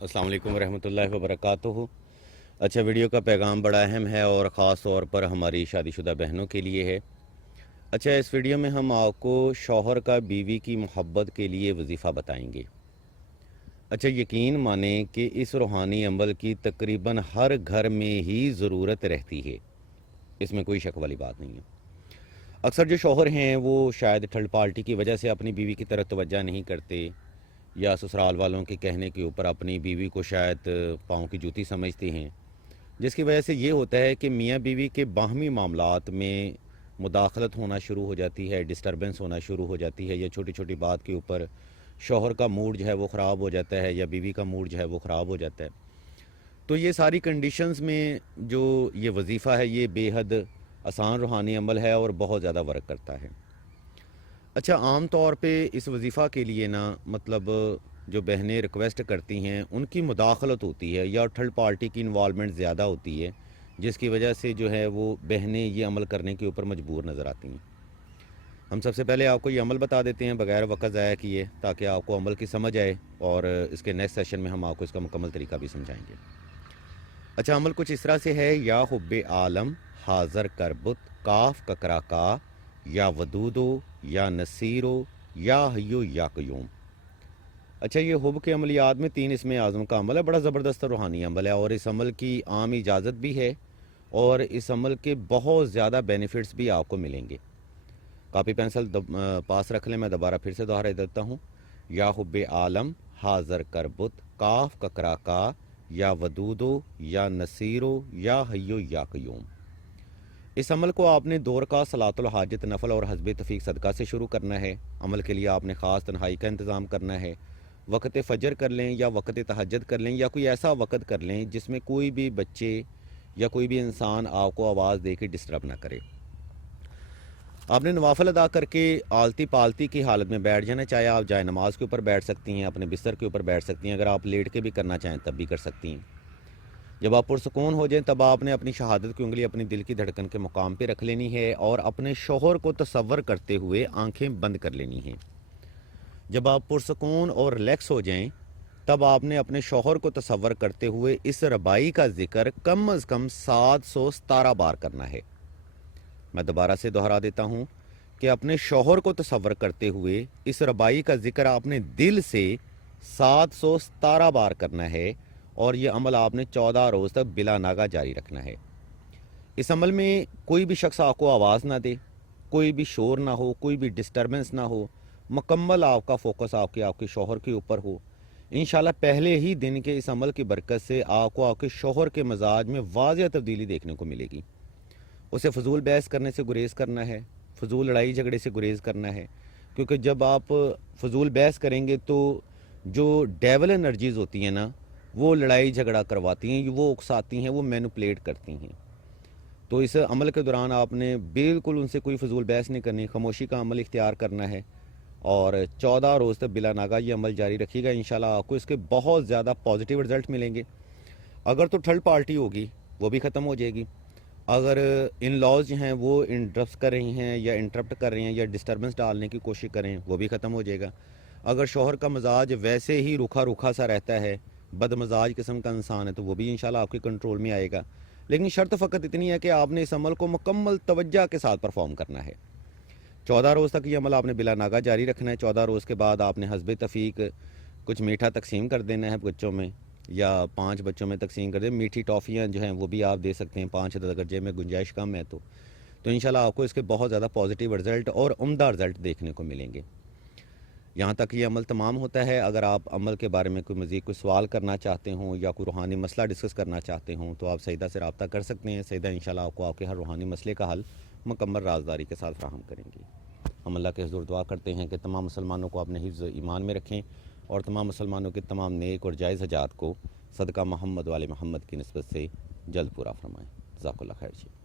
अस्सलाम वालेकुम रहमतुल्लाहि व बरकातुहू। अच्छा, वीडियो का पैगाम बड़ा अहम है और ख़ास तौर पर हमारी शादीशुदा बहनों के लिए है। अच्छा, इस वीडियो में हम आपको शौहर का बीवी की मोहब्बत के लिए वजीफ़ा बताएंगे। अच्छा, यकीन माने कि इस रूहानी अमल की तकरीबन हर घर में ही ज़रूरत रहती है, इसमें कोई शक वाली बात नहीं है। अक्सर जो शौहर हैं वो शायद थर्ड पार्टी की वजह से अपनी बीवी की तरफ तवज्जो नहीं करते, या ससुराल वालों के कहने के ऊपर अपनी बीवी को शायद पाँव की जूती समझते हैं, जिसकी वजह से ये होता है कि मियाँ बीवी के बाहमी मामलात में मुदाखलत होना शुरू हो जाती है, डिस्टर्बेंस होना शुरू हो जाती है, या छोटी छोटी बात के ऊपर शौहर का मूड जो है वो ख़राब हो जाता है या बीवी का मूड जो है वो ख़राब हो जाता है। तो ये सारी कंडीशंस में जो ये वजीफ़ा है ये बेहद आसान रूहानी अमल है और बहुत ज़्यादा वर्क करता है। अच्छा, आम तौर पे इस वजीफ़ा के लिए ना मतलब जो बहनें रिक्वेस्ट करती हैं उनकी मुदाखलत होती है या थर्ड पार्टी की इन्वॉल्वमेंट ज़्यादा होती है, जिसकी वजह से जो है वो बहनें ये अमल करने के ऊपर मजबूर नज़र आती हैं। हम सबसे पहले आपको ये अमल बता देते हैं बग़ैर वक्त ज़ाया किए, ताकि आपको अमल की समझ आए, और इसके नेक्स्ट सेशन में हम आपको इसका मुकम्मल तरीका भी समझाएंगे। अच्छा, अमल कुछ इस तरह से है। या हुब्बे आलम हाज़र करबुत काफ ककरा का, या वदूदो, या नसीरो, या हयो या कयूम। अच्छा, ये हुब के अमलियात में 3 इसमें आज़म का अमल है। बड़ा ज़बरदस्त रूहानी अमल है और इस अमल की आम इजाज़त भी है और इस अमल के बहुत ज़्यादा बेनिफिट्स भी आपको मिलेंगे। कापी पेंसिल पास रख लें, मैं दोबारा फिर से दोहरा देता हूँ। या हुब्बे आलम हाज़र करबुत काफ ककरा का, या वदूदो, या नसीरो, या हयो या कयूम। इस अमल को आपने 2 रकात सलातुल हाजत नफल और हस्बे तफीक सदका से शुरू करना है। अमल के लिए आपने ख़ास तन्हाई का इंतज़ाम करना है। वक़्त फ़जर कर लें या वक़्त तहज्जुद कर लें, या कोई ऐसा वक़्त कर लें जिसमें कोई भी बच्चे या कोई भी इंसान आपको आवाज़ दे के डिस्टर्ब ना करे। आपने नवाफिल अदा करके आलती पालती की हालत में बैठ जाना। चाहे आप जाए नमाज के ऊपर बैठ सकती हैं, अपने बिस्तर के ऊपर बैठ सकती हैं, अगर आप लेट के भी करना चाहें तब भी कर सकती हैं। जब आप पुरसकून हो जाएं तब आपने अपनी शहादत की उंगली अपनी दिल की धड़कन के मुकाम पे रख लेनी है और अपने शौहर को तसव्वुर करते हुए आंखें बंद कर लेनी हैं। जब आप पुरसकून और रिलैक्स हो जाएं तब आपने अपने शौहर को तसव्वुर करते हुए इस रबाई का जिक्र कम अज़ कम 717 बार करना है। मैं दोबारा से दोहरा देता हूँ कि अपने शौहर को तसव्वुर करते हुए इस रबाई का जिक्र आपने दिल से 717 बार करना है, और ये अमल आपने 14 रोज़ तक बिला नागा जारी रखना है। इस अमल में कोई भी शख्स आपको आवाज़ ना दे, कोई भी शोर ना हो, कोई भी डिस्टर्बेंस ना हो, मुकम्मल आपका फोकस आपके शौहर के ऊपर हो। इंशाल्लाह पहले ही दिन के इस अमल की बरकत से आपको आपके शौहर के मिजाज में वाज़िह तब्दीली देखने को मिलेगी। उसे फजूल बहस करने से गुरेज़ करना है, फजूल लड़ाई झगड़े से गुरेज़ करना है, क्योंकि जब आप फजूल बहस करेंगे तो जो डेवल एनर्जीज़ होती हैं ना, वो लड़ाई झगड़ा करवाती हैं, वो उकसाती हैं, वो मैनिपुलेट करती हैं। तो इस अमल के दौरान आपने बिल्कुल उनसे कोई फजूल बहस नहीं करनी, खामोशी का अमल इख्तियार करना है और 14 रोज़ तक बिला नागा ये अमल जारी रखिएगा। इंशाल्लाह आपको इसके बहुत ज़्यादा पॉजिटिव रिज़ल्ट मिलेंगे। अगर तो थर्ड पार्टी होगी वो भी ख़त्म हो जाएगी। अगर इन लॉज जो हैं वो इंटरप्ट कर रही हैं या इंटरप्ट कर रही हैं या डिस्टर्बेंस डालने की कोशिश करें, वो भी ख़त्म हो जाएगा। अगर शौहर का मजाज वैसे ही रूखा रूखा सा रहता है, बदमजाज किस्म का इंसान है, तो वो भी इंशाल्लाह आपके कंट्रोल में आएगा। लेकिन शर्त फ़कत इतनी है कि आपने इस अमल को मुकम्मल तवज्जो के साथ परफॉर्म करना है। 14 रोज़ तक ये अमल आपने बिला नागा जारी रखना है। 14 रोज़ के बाद आपने हस्बे तफ़ीक कुछ मीठा तकसीम कर देना है बच्चों में, या 5 बच्चों में तकसीम कर दें। मीठी टॉफ़ियाँ जो हैं वो भी आप दे सकते हैं 5, अगर जेब में गुंजाइश कम है तो इंशाल्लाह आपको इसके बहुत ज़्यादा पॉजिटिव रिज़ल्ट और उम्दा रिज़ल्ट देखने को मिलेंगे। यहाँ तक ये अमल तमाम होता है। अगर आप अमल के बारे में कोई मज़ीद कोई सवाल करना चाहते हों या कोई रूहानी मसला डिस्कस करना चाहते हों तो आप सईदा से रब्ता कर सकते हैं। सईदा इंशाल्लाह आपको आपके हर रूहानी मसले का हल मुकम्मल राजदारी के साथ फराहम करेंगी। हम अल्लाह के हुज़ूर दुआ करते हैं कि तमाम मुसलमानों को अपने हिफ्ज़ ईमान में रखें और तमाम मुसलमानों के तमाम नेक और जायज़ हजात को सदका मोहम्मद वाले मोहम्मद की निस्बत से जल्द पूरा फरमाएँ। जज़ाकुल्लाह खैर जी।